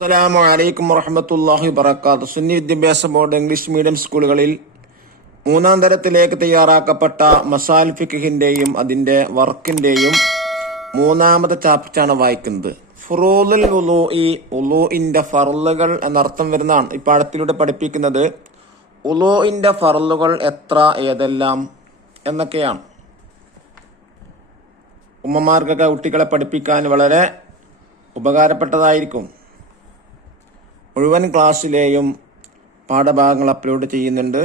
അസ്സലാമു അലൈക്കും വറഹ്മത്തുള്ളാഹി വബറകാതുഹു. സുന്നി വിദ്യാഭ്യാസ ബോർഡ് ഇംഗ്ലീഷ് മീഡിയം സ്കൂളുകളിൽ 3-ാം തരത്തിലേക്ക് തയ്യാറാക്കപ്പെട്ട മസാൽ ഫിഖ്ഹിന്റെയും അതിന്റെ വർക്കിന്റെയും 3-ാമത്തെ ചാപ്റ്ററാണ് വായിക്കുന്നത്. ഫുറൂലുൽ വുളൂഇ, വുളൂഇന്റെ ഫർളുകൾ എന്നർത്ഥം വരുന്നതാണ് ഈ പാഠത്തിലൂടെ പഠിപ്പിക്കുന്നത്. വുളൂഇന്റെ ഫർളുകൾ എത്ര, ഏതെല്ലാം എന്നൊക്കെയാണ്. ഉമ്മമാർക്കൊക്കെ കുട്ടികളെ പഠിപ്പിക്കാൻ വളരെ ഉപകാരപ്പെട്ടതായിരിക്കും. മുഴുവൻ ക്ലാസ്സിലെയും പാഠഭാഗങ്ങൾ അപ്ലോഡ് ചെയ്യുന്നുണ്ട്.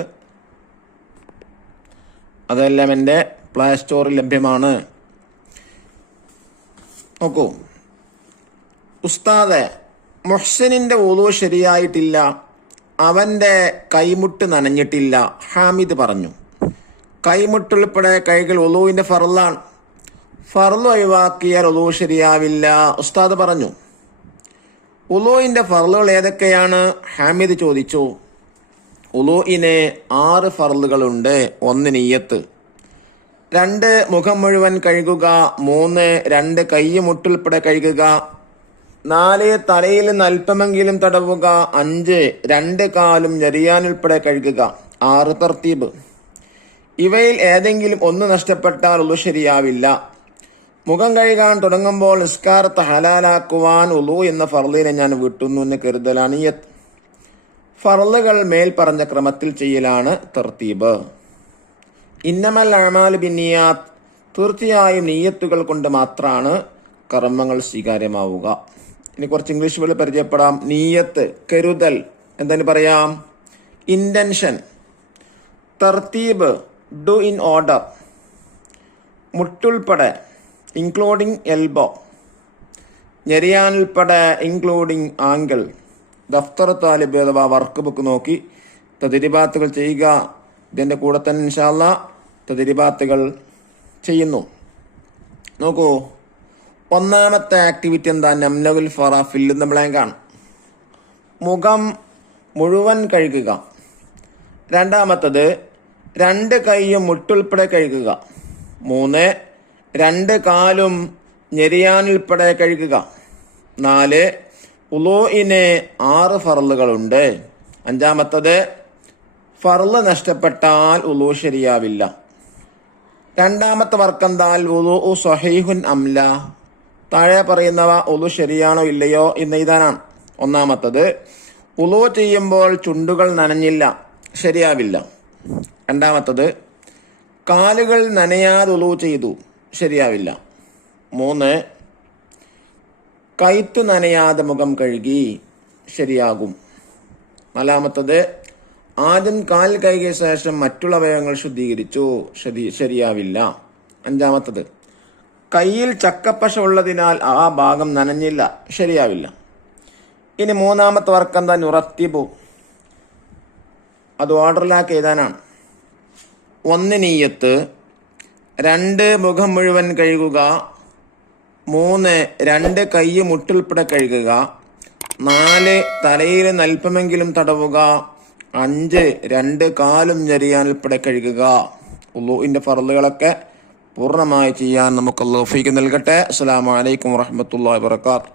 അതെല്ലാം എൻ്റെ പ്ലേ സ്റ്റോറിൽ ലഭ്യമാണ്. നോക്കൂ, ഉസ്താദെ, മുഹ്സിനിന്റെ വുളൂ ശരിയായിട്ടില്ല, അവന്റെ കൈമുട്ട് നനഞ്ഞിട്ടില്ല. ഹാമിദ് പറഞ്ഞു. കൈമുട്ടുൾപ്പെടെ കൈകൾ വുളൂവിന്റെ ഫർളാണ്. ഫർള് ഒഴിവാക്കിയാൽ വുളൂ ശരിയാവില്ല. ഉസ്താദ് പറഞ്ഞു. വുളൂഇന്റെ ഫർളുകൾ ഏതൊക്കെയാണ്? ഹാമിദ് ചോദിച്ചു. വുളൂഇന് 6 ഫർളുകളുണ്ട്. 1 നിയ്യത്ത്, 2 മുഖം മുഴുവൻ കഴുകുക, 3 2 കൈ മുട്ടുൾപ്പെടെ കഴുകുക, 4 തലയിൽ അല്പമെങ്കിലും തടവുക, 5 2 കാലും ഞെരിയാനുൾപ്പെടെ കഴുകുക, 6 തർത്തീബ്. ഇവയിൽ ഏതെങ്കിലും ഒന്ന് നഷ്ടപ്പെട്ടാൽ വുളൂ ശരിയാവില്ല. മുഖം കഴുകാൻ തുടങ്ങുമ്പോൾ നിസ്കാരത്തെ ഹലാലാക്കുവാൻ വുളൂ എന്ന ഫർളിനെ ഞാൻ വിട്ടുന്നു എന്ന് കരുതലാണ് നിയ്യത്ത്. ഫർളുകൾ മേൽ പറഞ്ഞ ക്രമത്തിൽ ചെയ്യലാണ് തർത്തീബ്. ഇന്നമൽ അഅ്മാലു ബിന്നിയാത്ത്, തീർച്ചയായും നിയ്യത്തുകൾ കൊണ്ട് മാത്രമാണ് കർമ്മങ്ങൾ സ്വീകാര്യമാവുക. ഇനി കുറച്ച് ഇംഗ്ലീഷ് വേർഡ് പരിചയപ്പെടാം. നിയ്യത്ത്, കരുതൽ, എന്താണ് പറയാം? ഇന്റൻഷൻ. തർത്തീബ്, ഡു ഇൻ ഓർഡർ. മുട്ടുൾപ്പെടെ, ഇൻക്ലൂഡിംഗ് എൽബോ. ഞെരിയാനുൾപ്പെടെ, ഇൻക്ലൂഡിംഗ് ആംഗിൾ. ദഫ്തർ താലിബ് അഥവാ വർക്ക് ബുക്ക് നോക്കി തദ്രീബാത്തുകൾ ചെയ്യുക. ഇതിൻ്റെ കൂടെ തന്നെ ഇൻഷാ അല്ലാഹ് തദ്രീബാത്തുകൾ ചെയ്യുന്നു. നോക്കൂ, 1-ാമത്തെ ആക്ടിവിറ്റി എന്താ? നംനവുൽ Farah, fill in the blank ആണ്. മുഖം മുഴുവൻ കഴുകുക. 2-ാമത്തത് 2 കൈയും മുട്ടുൾപ്പെടെ കഴുകുക. 3 2 കാലും ഞെരിയാനുൾപ്പെടെ കഴുകുക. 4 വുളൂഇന് 6 ഫർളുകളുണ്ട്. 5-ാമത്തത് ഫർള് നഷ്ടപ്പെട്ടാൽ വുളൂ ശരിയാവില്ല. 2-ാമത്തെ വർക്കെന്താൽ? വുളൂഉ സ്വഹീഹുൻ അംല, താഴെ പറയുന്നവ വുളൂ ശരിയാണോ ഇല്ലയോ എന്ന് എഴുതാനാണ്. 1-ാമത്തത് വുളൂ ചെയ്യുമ്പോൾ ചുണ്ടുകൾ നനഞ്ഞില്ല, ശരിയാവില്ല. 2-ാമത്തത് കാലുകൾ നനയാതെ വുളൂ ചെയ്തു, ശരിയാവില്ല. 3 കൈത്തു നനയാതെ മുഖം കഴുകി, ശരിയാകും. 4-ാമത്തത് ആദ്യം കാൽ കഴുകിയ ശേഷം മറ്റുള്ള അവയവങ്ങൾ ശുദ്ധീകരിച്ചു, ശരിയാവില്ല. 5-ാമത്തത് കയ്യിൽ ചക്കപ്പശ ഉള്ളതിനാൽ ആ ഭാഗം നനഞ്ഞില്ല, ശരിയാവില്ല. ഇനി 3-ാമത്തെ വർക്ക് എന്താ? നുറത്തിബു, അത് ഓർഡറിലാക്കി എഴുതാനാണ്. 1 നിയ്യത്ത്, 2 മുഖം മുഴുവൻ കഴുകുക, 3 2 കൈ മുട്ടുൾപ്പെടെ കഴുകുക, 4 തലയിൽ അല്പമെങ്കിലും തടവുക, 5 2 കാലും ഞെരിയാനുൾപ്പെടെ കഴുകുക. വുളൂഇന്റെ ഫർളുകളൊക്കെ പൂർണ്ണമായി ചെയ്യാൻ നമുക്ക് അല്ലാഹു തൗഫീഖ് നൽകട്ടെ. അസ്സലാമു അലൈക്കും വറഹ്മത്തുള്ളാഹി വബറകാതുഹു.